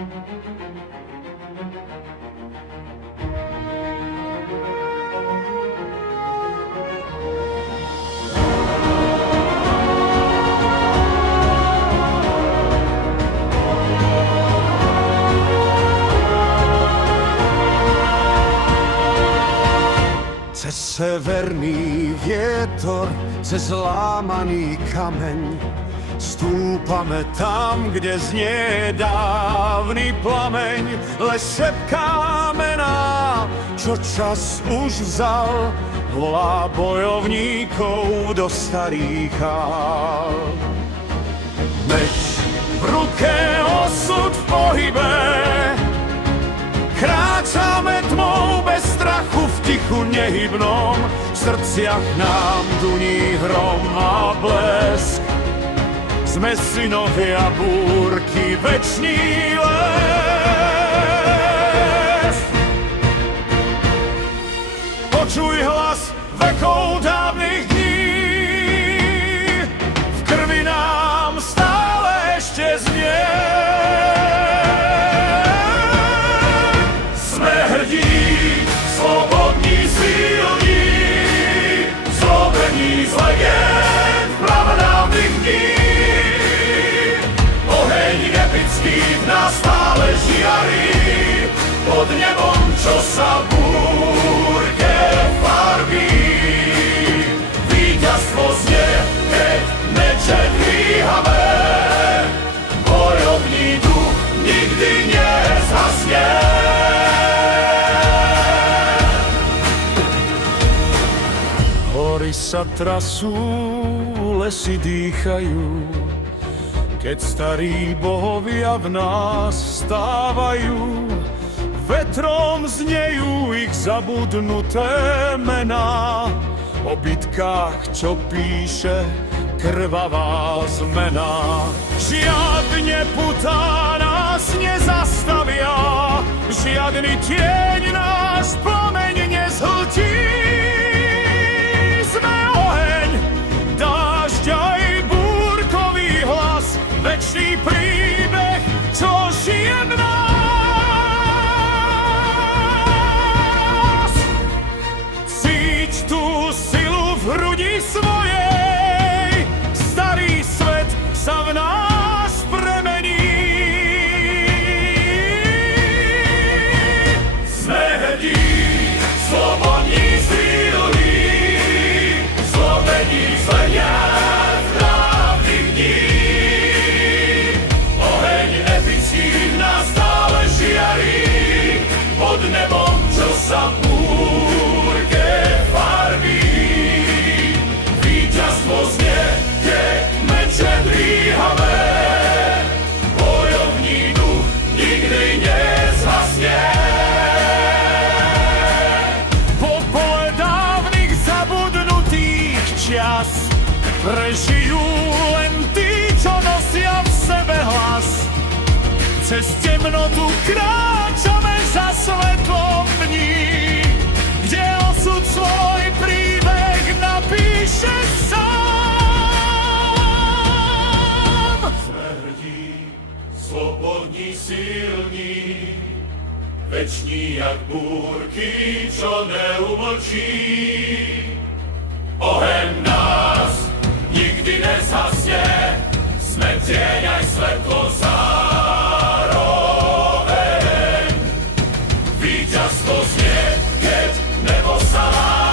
Cez severný vietor, cez lámaný kameň, stúpame tam, kde znie dávny plameň. Les šepká mená, čo čas už vzal, volá bojovníkov do starých hál. Meč v ruke, osud v pohybe, kráčame tmou bez strachu v tichu nehybnom, v srdciach nám duní hrom a blesk. Sme synovia búrky, večný les. Počuj hlas vekov dávnych dní, v krvi nám stále ešte znie. Sme hrdí, slobodní, silní, zlobení z legend pradávnych dní. Oheň epický v nás stále žiarí, pod nebom, čo sa v búrke farbí. Víťazstvo znie, keď meče dvíhame, bojovný duch nikdy nezhasne. Hory sa trasú, lesy dýchajú, keď starí bohovia v nás vstávajú. Vetrom znejú ich zabudnuté mená, o bitkách, čo píše krvavá zmena. Žiadne putá nás nezastavia, žiadny tieň náš plameň nezhltí. Sme oheň, dážď aj búrkový hlas, večný príbeh, čo žije v nás. Cíť tú silu v hrudi svojej, starý svet sa v nás premení. Sme hrdí, slobodní, silní, zlomení z legend dávnych dní. Oheň epický v nás stále žiarí, pod nebom, čo sa v búrke farbí. Víťazstvo znie, kde meče dvíhame, bojovný duch nikdy nezhasne. Popole dávnych zabudnutých čias prežijú len tí, čo nosia v sebe hlas. Cez temnotu kráčame za svetlom dní, kde osud svoj príbeh napíše sám. Sme hrdí, slobodní, silní, veční jak búrky, čo neumlčí. Oheň nás nikdy nezhasne, sme tieň aj svetlo zároveň. Víťazstvo znie, keď nebo sa láme,